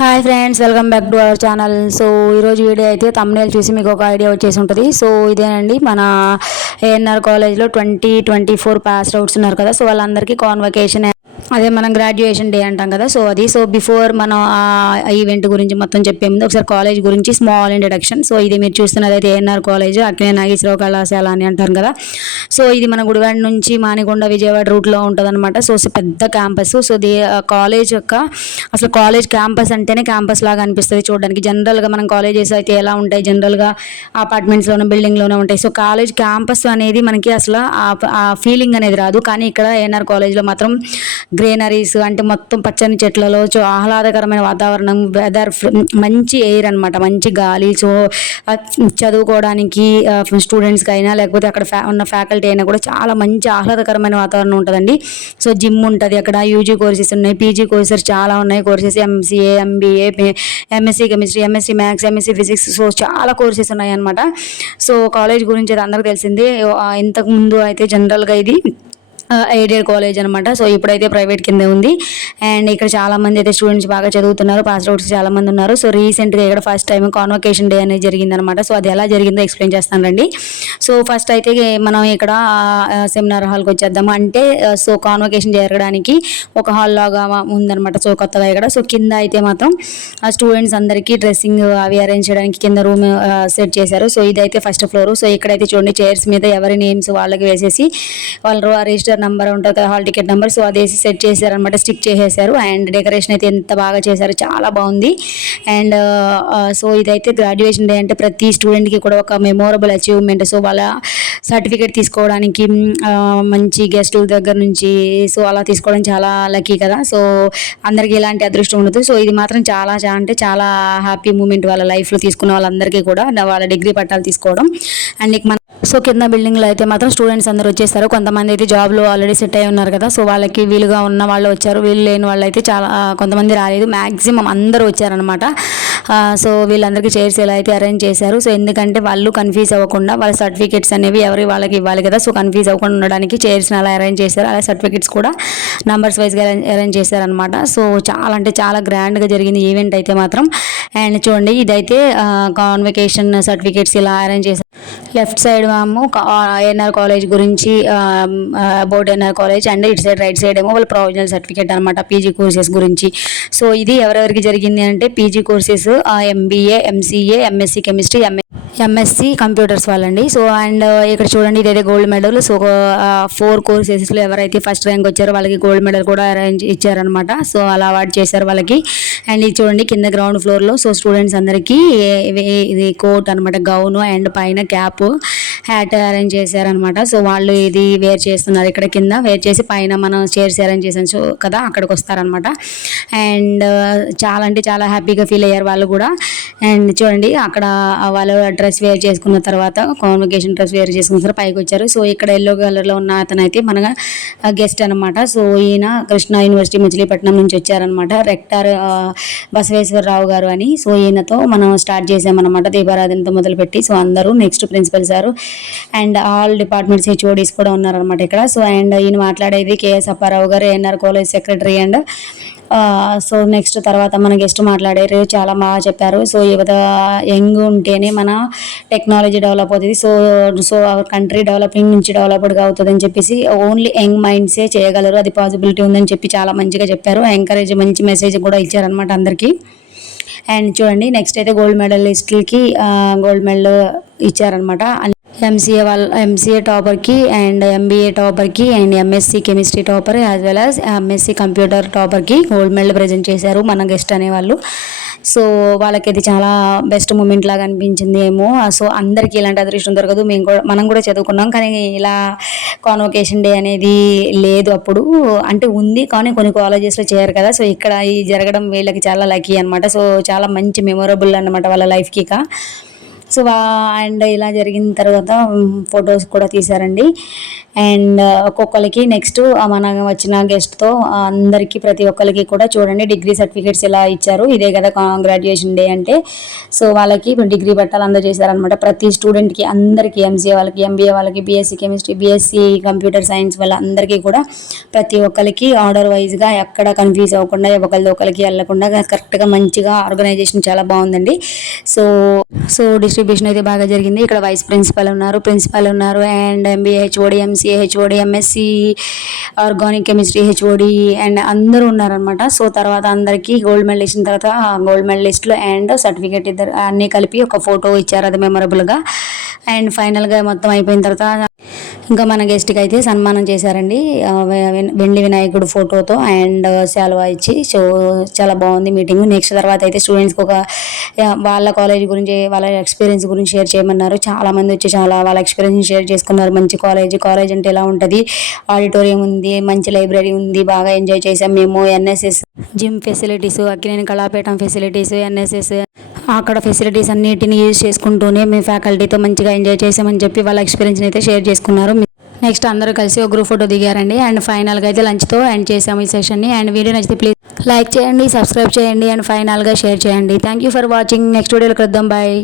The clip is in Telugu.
Hi friends, welcome back to our channel. So ఈరోజు వీడియో అయితే తమ్నేల్ చూసి మీకు ఒక ఐడియా వచ్చేసి ఉంటుంది. సో ఇదేనండి, మన ఏఎన్ఆర్ కాలేజ్లో 2024 పాస్ అవుట్స్ ఉన్నారు కదా. సో వాళ్ళందరికీ కాన్వకేషన్, అదే మనం గ్రాడ్యుయేషన్ డే అంటాం కదా. సో అది బిఫోర్ మనం ఆ ఈవెంట్ గురించి మొత్తం చెప్పే ముందు ఒకసారి కాలేజ్ గురించి స్మాల్ ఇంట్రడక్షన్. సో ఇది మీరు చూస్తున్నది అయితే ఏఎన్ఆర్ కాలేజ్, అక్కినే నాగేశ్వరరావు కళాశాల అని అంటారు కదా. సో ఇది మన గుడివాడ నుంచి మానికొండ విజయవాడ రూట్లో ఉంటుంది అనమాట. సో పెద్ద క్యాంపస్. సో కాలేజ్ యొక్క అసలు కాలేజ్ క్యాంపస్ అంటేనే క్యాంపస్ లాగా అనిపిస్తుంది చూడడానికి. జనరల్గా మనం కాలేజెస్ అయితే ఎలా ఉంటాయి, జనరల్గా అపార్ట్మెంట్స్లోనే బిల్డింగ్లోనే ఉంటాయి. సో కాలేజ్ క్యాంపస్ అనేది మనకి అసలు ఆ ఫీలింగ్ అనేది రాదు. కానీ ఇక్కడ ఏఎన్ఆర్ కాలేజ్లో మాత్రం గ్రీనరీస్ అంటే మొత్తం పచ్చని చెట్లలో ఆహ్లాదకరమైన వాతావరణం, వెదర్, మంచి ఎయిర్ అనమాట, మంచి గాలి. సో చదువుకోవడానికి స్టూడెంట్స్కి అయినా లేకపోతే అక్కడ ఉన్న ఫ్యాకల్టీ అయినా కూడా చాలా మంచి ఆహ్లాదకరమైన వాతావరణం ఉంటుందండి. సో జిమ్ ఉంటుంది అక్కడ, యూజీ కోర్సెస్ ఉన్నాయి, పీజీ కోర్సెస్ చాలా ఉన్నాయి. Courses MCA, MBA, MSc chemistry, MSc maths, MSc physics, so చాలా కోర్సెస్ ఉన్నాయి అనమాట. సో కాలేజ్ గురించి అయితే అందరికీ తెలిసిందే. ఇంతకుముందు అయితే జనరల్గా ఇది ఎయిడెడ్ కాలేజ్ అనమాట. సో ఇప్పుడైతే ప్రైవేట్ కింద ఉంది. అండ్ ఇక్కడ చాలా మంది అయితే స్టూడెంట్స్ బాగా చదువుతున్నారు, పాస్ అవుట్స్ చాలా మంది ఉన్నారు. సో రీసెంట్గా ఇక్కడ ఫస్ట్ టైం కాన్వకేషన్ డే అనేది జరిగిందనమాట. సో అది ఎలా జరిగిందో ఎక్స్ప్లెయిన్ చేస్తాను రండి. సో ఫస్ట్ అయితే మనం ఇక్కడ సెమినార్ హాల్కి వచ్చేద్దాము. అంటే సో కాన్వకేషన్ జరగడానికి ఒక హాల్ లాగా ఉందనమాట. సో కొత్తగా ఇక్కడ సో కింద అయితే మాత్రం స్టూడెంట్స్ అందరికీ డ్రెస్సింగ్ అవి అరేంజ్ చేయడానికి కింద రూమ్ సెట్ చేశారు. సో ఇదైతే ఫస్ట్ ఫ్లోర్. సో ఇక్కడైతే చూడండి, చైర్స్ మీద ఎవరి నేమ్స్ వాళ్ళకి వేసేసి వాళ్ళు రిజిస్టర్ నెంబర్ ఉంటుంది కదా, హాల్ టికెట్ నెంబర్. సో అది సెట్ చేశారనమాట, స్టిక్ చేసేసారు. అండ్ డెకరేషన్ అయితే ఎంత బాగా చేశారు, చాలా బాగుంది. అండ్ సో ఇదైతే గ్రాడ్యుయేషన్ డే అంటే ప్రతి స్టూడెంట్కి కూడా ఒక మెమొరబుల్ అచీవ్మెంట్. సో వాళ్ళ సర్టిఫికేట్ తీసుకోవడానికి మంచి గెస్టుల దగ్గర నుంచి సో అలా తీసుకోవడం చాలా లక్కీ కదా. సో అందరికీ ఇలాంటి అదృష్టం ఉండదు. సో ఇది మాత్రం చాలా అంటే చాలా హ్యాపీ మూమెంట్ వాళ్ళ లైఫ్లో తీసుకున్న వాళ్ళందరికీ కూడా, వాళ్ళ డిగ్రీ పట్టాలు తీసుకోవడం. అండ్ మన సో కింద బిల్డింగ్లో అయితే మాత్రం స్టూడెంట్స్ అందరూ వచ్చేస్తారు. కొంతమంది అయితే జాబ్లో ఆల్రెడీ సెట్ అయి ఉన్నారు కదా. సో వాళ్ళకి వీలుగా ఉన్న వాళ్ళు వచ్చారు, వీలు లేని వాళ్ళు అయితే చాలా కొంతమంది రాలేదు. మ్యాక్సిమం అందరూ వచ్చారనమాట. సో వీళ్ళందరికీ చైర్స్ ఎలా అయితే అరేంజ్ చేశారు. సో ఎందుకంటే వాళ్ళు కన్ఫ్యూజ్ అవ్వకుండా వాళ్ళ సర్టిఫికేట్స్ అనేవి ఎవరి వాళ్ళకి ఇవ్వాలి కదా. సో కన్ఫ్యూజ్ అవ్వకుండా ఉండడానికి చైర్స్ని అలా అరేంజ్ చేశారు. అలా సర్టిఫికేట్స్ కూడా నంబర్స్ వైజ్గా అరేంజ్ చేశారనమాట. సో చాలా అంటే చాలా గ్రాండ్గా జరిగింది ఈవెంట్ అయితే మాత్రం. అండ్ చూడండి, ఇదైతే కాన్వకేషన్ సర్టిఫికేట్స్ ఇలా అరేంజ్ చేశారు. లెఫ్ట్ సైడ్ మేము ఏఎన్ఆర్ కాలేజ్ గురించి, అబౌట్ ఏఎన్ఆర్ కాలేజ్, అండ్ ఇటు సైడ్ రైట్ సైడ్ ఏమో వాళ్ళ ప్రొవిజనల్ సర్టిఫికేట్ అనమాట, పీజీ కోర్సెస్ గురించి. సో ఇది ఎవరెవరికి జరిగింది అంటే PG courses MBA, MCA, MSc chemistry, MSc computers వాళ్ళండి. సో అండ్ ఇక్కడ చూడండి, ఇదైతే గోల్డ్ మెడల్. సో 4 కోర్సెస్లో ఎవరైతే ఫస్ట్ ర్యాంక్ వచ్చారో వాళ్ళకి గోల్డ్ మెడల్ కూడా అరేంజ్ ఇచ్చారనమాట. సో అలా అవార్డ్ చేశారు వాళ్ళకి. అండ్ ఇది చూడండి, కింద గ్రౌండ్ ఫ్లోర్లో సో స్టూడెంట్స్ అందరికీ ఇది కోట్ అనమాట, గౌను, అండ్ పైన క్యాప్, హ్యాట్ అరేంజ్ చేశారనమాట. సో వాళ్ళు ఇది వేర్ చేస్తున్నారు. ఇక్కడ కింద వేర్ చేసి పైన మనం చైర్స్ అరేంజ్ చేసాం సో కదా, అక్కడికి వస్తారనమాట. అండ్ చాలా అంటే చాలా హ్యాపీగా ఫీల్ అయ్యారు వాళ్ళు కూడా. అండ్ చూడండి, అక్కడ వాళ్ళు డ్రెస్ వేర్ చేసుకున్న తర్వాత, కాన్వకేషన్ డ్రెస్ వేర్ చేసుకున్న తర్వాత పైకి వచ్చారు. సో ఇక్కడ ఎల్లో కలర్లో ఉన్న అతను అయితే మన గెస్ట్ అనమాట. సో ఈయన కృష్ణా యూనివర్సిటీ మచిలీపట్నం నుంచి వచ్చారనమాట, రెక్టర్ బసవేశ్వరరావు గారు అని. సో ఈయనతో మనం స్టార్ట్ చేసామన్నమాట, దీపారాధనతో మొదలుపెట్టి. సో అందరూ next principal sir and all departments HODs కూడా ఉన్నారనమాట ఇక్కడ. సో అండ్ ఈయన మాట్లాడేది కేఎస్ అప్పారావు గారు, ANR college secretary. And so next తర్వాత మన గెస్ట్ మాట్లాడారు, చాలా బాగా చెప్పారు. సో యువత యంగ్ ఉంటేనే మన టెక్నాలజీ డెవలప్ అవుతుంది. సో కంట్రీ డెవలపింగ్ నుంచి డెవలప్డ్గా అవుతుంది అని చెప్పేసి ఓన్లీ యంగ్ మైండ్సే చేయగలరు, అది పాసిబిలిటీ ఉందని చెప్పి చాలా మంచిగా చెప్పారు. ఎంకరేజ్, మంచి మెసేజ్ కూడా ఇచ్చారనమాట అందరికీ. అండ్ చూడండి, నెక్స్ట్ అయితే గోల్డ్ మెడలిస్టులకి గోల్డ్ మెడల్ ఇచ్చారనమాట. ఎంసీఏ టాపర్కి, అండ్ ఎంబీఏ టాపర్కి, and MSc chemistry topper, as well as MSc computer టాపర్కి గోల్డ్ మెడల్ ప్రజెంట్ చేశారు మన గెస్ట్ అనేవాళ్ళు. సో వాళ్ళకి అది చాలా బెస్ట్ మూమెంట్ లాగా అనిపించింది ఏమో. సో అందరికీ ఇలాంటి అదృష్టం దొరకదు. మనం కూడా చదువుకున్నాం, కానీ ఇలా కాన్వకేషన్ డే అనేది లేదు అప్పుడు. అంటే ఉంది, కానీ కొన్ని కాలేజెస్లో చేయరు కదా. సో ఇక్కడ ఈ జరగడం వీళ్ళకి చాలా లక్కీ అనమాట. సో చాలా మంచి మెమొరబుల్ అనమాట వాళ్ళ లైఫ్కి. సో అండ్ ఇలా జరిగిన తర్వాత ఫొటోస్ కూడా తీశారండి. అండ్ ఒక్కొక్కరికి నెక్స్ట్ మన వచ్చిన గెస్ట్తో అందరికీ ప్రతి ఒక్కరికి కూడా చూడండి డిగ్రీ సర్టిఫికేట్స్ ఇలా ఇచ్చారు. ఇదే కదా గ్రాడ్యుయేషన్ డే అంటే. సో వాళ్ళకి డిగ్రీ పట్టాలు అందజేశారనమాట ప్రతి స్టూడెంట్కి, అందరికీ, ఎంసీఏ వాళ్ళకి, ఎంబీఏ వాళ్ళకి, BSc chemistry, BSc computer science వాళ్ళ అందరికీ కూడా ప్రతి ఒక్కరికి ఆర్డర్ వైజ్గా ఎక్కడ కన్ఫ్యూజ్ అవ్వకుండా ఒకరికి వెళ్ళకుండా కరెక్ట్గా మంచిగా ఆర్గనైజేషన్ చాలా బాగుందండి. సో డిస్ట్రిబ్యూషన్ అయితే బాగా జరిగింది. ఇక్కడ వైస్ ప్రిన్సిపల్ ఉన్నారు and MBA HOD, MCA HOD, MSc organic chemistry HOD and అందరూ ఉన్నారనమాట. సో తర్వాత అందరికీ గోల్డ్ మెడల్ ఇచ్చిన తర్వాత గోల్డ్ మెడలిస్టులు అండ్ సర్టిఫికేట్ ఇద్దరు అన్నీ కలిపి ఒక ఫోటో ఇచ్చారు, అది మెమరబుల్గా. అండ్ ఫైనల్గా మొత్తం అయిపోయిన తర్వాత ఇంకా మన గెస్ట్కి అయితే సన్మానం చేశారండి వెండి వినాయకుడు ఫోటోతో అండ్ శాలువా ఇచ్చి. సో చాలా బాగుంది మీటింగ్. నెక్స్ట్ తర్వాత అయితే స్టూడెంట్స్కి ఒక వాళ్ళ కాలేజ్ గురించి, వాళ్ళ ఎక్స్పీరియన్స్ గురించి షేర్ చేయమన్నారు. చాలామంది వచ్చి వాళ్ళ ఎక్స్పీరియన్స్ షేర్ చేసుకున్నారు. మంచి కాలేజ్ అంటే ఎలా ఉంటుంది, ఆడిటోరియం ఉంది, మంచి లైబ్రరీ ఉంది, బాగా ఎంజాయ్ చేసాం మేము. NSS gym facilities, Akkineni Kalapeetham facilities, NSS అక్కడ ఫెసిలిటీస్ అన్నిటిని యూజ్ చేసుకుంటూనే మేము ఫ్యాకల్టీతో మంచిగా ఎంజాయ్ చేసామని చెప్పి వాళ్ళ ఎక్స్పీరియన్స్ అయితే షేర్ చేసుకున్నారు. నెక్స్ట్ అందరూ కలిసి ఒక గ్రూప్ ఫోటో దిగారండి. అండ్ ఫైనల్గా అయితే లంచ్తో ఎండ్ చేసాము ఈ సెషన్ని. అండ్ వీడియో నచ్చితే ప్లీజ్ లైక్ చేయండి, సబ్స్క్రైబ్ చేయండి అండ్ ఫైనల్గా షేర్ చేయండి. Thank you for watching. Next వీడియోలో కలుద్దాం. బాయ్.